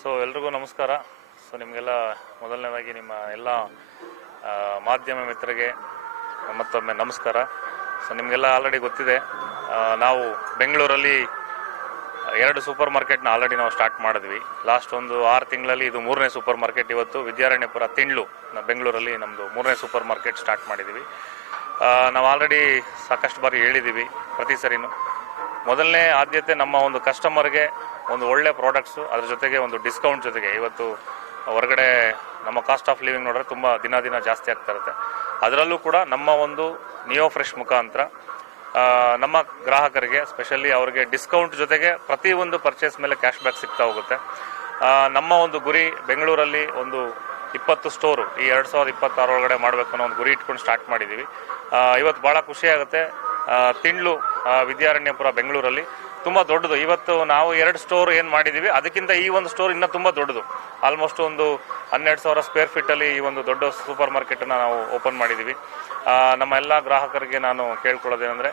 So ಎಲ್ರಿಗೂ ನಮಸ್ಕಾರ. So ನಿಮಗೆಲ್ಲ ಮೊದಲನೇದಾಗಿ ನಿಮ್ಮ ಎಲ್ಲ ಮಾಧ್ಯಮ ಮಿತ್ರರಿಗೆ ಮತ್ತೊಮ್ಮೆ ನಮಸ್ಕಾರ. ಸೊ ನಿಮಗೆಲ್ಲ ಆಲ್ರೆಡಿ ಗೊತ್ತಿದೆ, ನಾವು ಬೆಂಗಳೂರಲ್ಲಿ 2 ಸೂಪರ್ ಮಾರ್ಕೆಟ್ನ ಆಲ್ರೆಡಿ ನಾವು ಸ್ಟಾರ್ಟ್ ಮಾಡಿದ್ವಿ. ಲಾಸ್ಟ್ ಒಂದು 6 ತಿಂಗಳಲ್ಲಿ ಇದು 3ನೇ ಸೂಪರ್ ಮಾರ್ಕೆಟ್. ಇವತ್ತು ವಿದ್ಯಾರಣ್ಯಪುರ ತಿಂಡ್ಲು ಬೆಂಗಳೂರಲ್ಲಿ ನಮ್ಮದು 3ನೇ ಸೂಪರ್ ಮಾರ್ಕೆಟ್ ಸ್ಟಾರ್ಟ್ ಮಾಡಿದ್ದೀವಿ. ನಾವು ಆಲ್ರೆಡಿ ಸಾಕಷ್ಟು ಬಾರಿ ಹೇಳಿದ್ದೀವಿ, ಪ್ರತಿ ಸರಿನೂ ಮೊದಲನೇ ಆದ್ಯತೆ ನಮ್ಮ ಒಂದು ಕಸ್ಟಮರ್ಗೆ ಒಂದು ಒಳ್ಳೆ ಪ್ರಾಡಕ್ಟ್ಸು, ಅದ್ರ ಜೊತೆಗೆ ಒಂದು ಡಿಸ್ಕೌಂಟ್ ಜೊತೆಗೆ. ಇವತ್ತು ಹೊರಗಡೆ ನಮ್ಮ ಕಾಸ್ಟ್ ಆಫ್ ಲಿವಿಂಗ್ ನೋಡಿದ್ರೆ ತುಂಬ ದಿನ ಜಾಸ್ತಿ ಆಗ್ತಾ ಇರುತ್ತೆ. ಅದರಲ್ಲೂ ಕೂಡ ನಮ್ಮ ಒಂದು ನಿಯೋ ಫ್ರೆಶ್ ಮುಖಾಂತರ ನಮ್ಮ ಗ್ರಾಹಕರಿಗೆ ಸ್ಪೆಷಲಿ ಅವರಿಗೆ ಡಿಸ್ಕೌಂಟ್ ಜೊತೆಗೆ ಪ್ರತಿಯೊಂದು ಪರ್ಚೇಸ್ ಮೇಲೆ ಕ್ಯಾಶ್ ಬ್ಯಾಕ್ ಸಿಗ್ತಾ ಹೋಗುತ್ತೆ. ನಮ್ಮ ಒಂದು ಗುರಿ ಬೆಂಗಳೂರಲ್ಲಿ ಒಂದು 20 ಸ್ಟೋರು ಈ 2026 ಒಳಗಡೆ ಮಾಡಬೇಕು ಅನ್ನೋ ಒಂದು ಗುರಿ ಇಟ್ಕೊಂಡು ಸ್ಟಾರ್ಟ್ ಮಾಡಿದ್ದೀವಿ. ಇವತ್ತು ಭಾಳ ಖುಷಿಯಾಗುತ್ತೆ. ತಿಂಡ್ಲು ವಿದ್ಯಾರಣ್ಯಪುರ ಬೆಂಗಳೂರಲ್ಲಿ ತುಂಬ ದೊಡ್ಡದು. ಇವತ್ತು ನಾವು 2 ಸ್ಟೋರ್ ಏನು ಮಾಡಿದ್ದೀವಿ, ಅದಕ್ಕಿಂತ ಈ ಒಂದು ಸ್ಟೋರ್ ಇನ್ನೂ ತುಂಬ ದೊಡ್ಡದು. ಆಲ್ಮೋಸ್ಟ್ ಒಂದು 12,000 ಸ್ಕ್ವೇರ್ ಫೀಟಲ್ಲಿ ಈ ಒಂದು ದೊಡ್ಡ ಸೂಪರ್ ಮಾರ್ಕೆಟನ್ನು ನಾವು ಓಪನ್ ಮಾಡಿದ್ದೀವಿ. ನಮ್ಮ ಎಲ್ಲ ಗ್ರಾಹಕರಿಗೆ ನಾನು ಕೇಳ್ಕೊಳ್ಳೋದೇನೆಂದರೆ,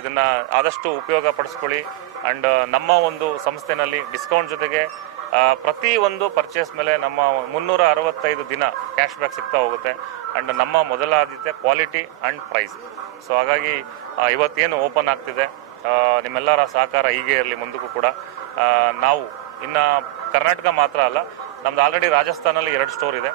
ಇದನ್ನು ಆದಷ್ಟು ಉಪಯೋಗ ಪಡಿಸ್ಕೊಳ್ಳಿ. ಆ್ಯಂಡ್ ನಮ್ಮ ಒಂದು ಸಂಸ್ಥೆನಲ್ಲಿ ಡಿಸ್ಕೌಂಟ್ ಜೊತೆಗೆ ಪ್ರತಿ ಒಂದು ಪರ್ಚೇಸ್ ಮೇಲೆ ನಮ್ಮ 365 ದಿನ ಕ್ಯಾಶ್ ಬ್ಯಾಕ್ ಸಿಗ್ತಾ ಹೋಗುತ್ತೆ. ಆ್ಯಂಡ್ ನಮ್ಮ ಮೊದಲ ಆದ್ಯತೆ ಕ್ವಾಲಿಟಿ ಆ್ಯಂಡ್ ಪ್ರೈಸ್. ಸೊ ಹಾಗಾಗಿ ಇವತ್ತೇನು ಓಪನ್ ಆಗ್ತಿದೆ, ನಿಮ್ಮೆಲ್ಲರ ಸಹಕಾರ ಹೀಗೆ ಇರಲಿ ಮುಂದಕ್ಕೂ ಕೂಡ. ನಾವು ಇನ್ನು ಕರ್ನಾಟಕ ಮಾತ್ರ ಅಲ್ಲ, ನಮ್ದು ಆಲ್ರೆಡಿ ರಾಜಸ್ಥಾನಲ್ಲಿ 2 ಸ್ಟೋರ್ ಇದೆ.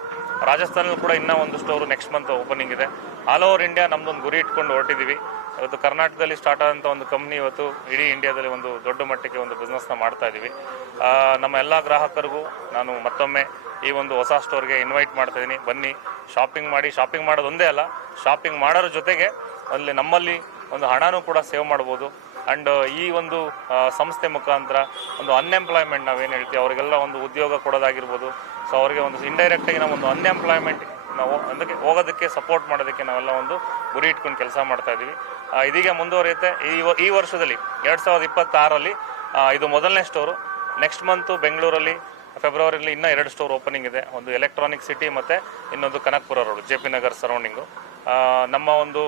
ರಾಜಸ್ಥಾನಲ್ಲಿ ಕೂಡ ಇನ್ನೂ ಒಂದು ಸ್ಟೋರು ನೆಕ್ಸ್ಟ್ ಮಂತ್ ಓಪನಿಂಗ್ ಇದೆ. ಆಲ್ ಓವರ್ ಇಂಡಿಯಾ ನಮ್ದೊಂದು ಗುರಿ ಇಟ್ಕೊಂಡು ಹೊರಟಿದ್ದೀವಿ. ಇವತ್ತು ಕರ್ನಾಟಕದಲ್ಲಿ ಸ್ಟಾರ್ಟ್ ಆದಂಥ ಒಂದು ಕಂಪ್ನಿ ಇವತ್ತು ಇಡೀ ಇಂಡಿಯಾದಲ್ಲಿ ಒಂದು ದೊಡ್ಡ ಮಟ್ಟಕ್ಕೆ ಒಂದು ಬಿಸ್ನೆಸ್ನ ಮಾಡ್ತಾ ಇದ್ದೀವಿ. ನಮ್ಮ ಎಲ್ಲ ಗ್ರಾಹಕರಿಗೂ ನಾನು ಮತ್ತೊಮ್ಮೆ ಈ ಒಂದು ಹೊಸ ಸ್ಟೋರ್ಗೆ ಇನ್ವೈಟ್ ಮಾಡ್ತಾ ಇದ್ದೀನಿ. ಬನ್ನಿ, ಶಾಪಿಂಗ್ ಮಾಡಿ. ಶಾಪಿಂಗ್ ಮಾಡೋದೊಂದೇ ಅಲ್ಲ, ಶಾಪಿಂಗ್ ಮಾಡೋದ್ರ ಜೊತೆಗೆ ಅಲ್ಲಿ ನಮ್ಮಲ್ಲಿ ಒಂದು ಹಣನೂ ಕೂಡ ಸೇವ್ ಮಾಡ್ಬೋದು. ಆ್ಯಂಡ್ ಈ ಒಂದು ಸಂಸ್ಥೆ ಮುಖಾಂತರ ಒಂದು ಅನ್ಎಂಪ್ಲಾಯ್ಮೆಂಟ್ ನಾವೇನು ಹೇಳ್ತೀವಿ ಅವರಿಗೆಲ್ಲ ಒಂದು ಉದ್ಯೋಗ ಕೊಡೋದಾಗಿರ್ಬೋದು. ಸೊ ಅವರಿಗೆ ಒಂದು ಇಂಡೈರೆಕ್ಟಾಗಿ ನಾವು ಒಂದು ಅನ್ಎಂಪ್ಲಾಯ್ಮೆಂಟ್ ನಾವು ಅದಕ್ಕೆ ಹೋಗೋದಕ್ಕೆ ಸಪೋರ್ಟ್ ಮಾಡೋದಕ್ಕೆ ನಾವೆಲ್ಲ ಒಂದು ಗುರಿ ಇಟ್ಕೊಂಡು ಕೆಲಸ ಮಾಡ್ತಾ ಇದ್ದೀವಿ. ಇದೀಗ ಮುಂದುವರಿಯುತ್ತೆ. ಈ ವರ್ಷದಲ್ಲಿ 2026ರಲ್ಲಿ ಇದು ಮೊದಲನೇ ಸ್ಟೋರು. ನೆಕ್ಸ್ಟ್ ಮಂತು ಬೆಂಗಳೂರಲ್ಲಿ ಫೆಬ್ರವರಿಯಲ್ಲಿ ಇನ್ನೂ 2 ಸ್ಟೋರ್ ಓಪನಿಂಗ್ ಇದೆ. ಒಂದು ಎಲೆಕ್ಟ್ರಾನಿಕ್ ಸಿಟಿ ಮತ್ತು ಇನ್ನೊಂದು Kanakapura road, JP Nagar surrounding. ನಮ್ಮ ಒಂದು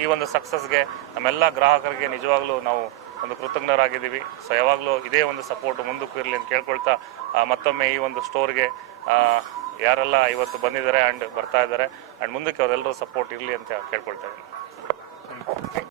ಈ ಒಂದು ಸಕ್ಸಸ್ಗೆ ನಮ್ಮೆಲ್ಲ ಗ್ರಾಹಕರಿಗೆ ನಿಜವಾಗ್ಲೂ ನಾವು ಒಂದು ಕೃತಜ್ಞರಾಗಿದ್ದೀವಿ. ಸೊ ಯಾವಾಗಲೂ ಇದೇ ಒಂದು ಸಪೋರ್ಟ್ ಮುಂದಕ್ಕೂ ಇರಲಿ ಅಂತ ಕೇಳ್ಕೊಳ್ತಾ, ಮತ್ತೊಮ್ಮೆ ಈ ಒಂದು ಸ್ಟೋರ್ಗೆ ಯಾರೆಲ್ಲ ಇವತ್ತು ಬಂದಿದ್ದಾರೆ ಆ್ಯಂಡ್ ಬರ್ತಾ ಇದ್ದಾರೆ ಆ್ಯಂಡ್ ಮುಂದಕ್ಕೆ ಅವರೆಲ್ಲರೂ ಸಪೋರ್ಟ್ ಇರಲಿ ಅಂತ ಕೇಳ್ಕೊಳ್ತಾ ಇದ್ದೀನಿ.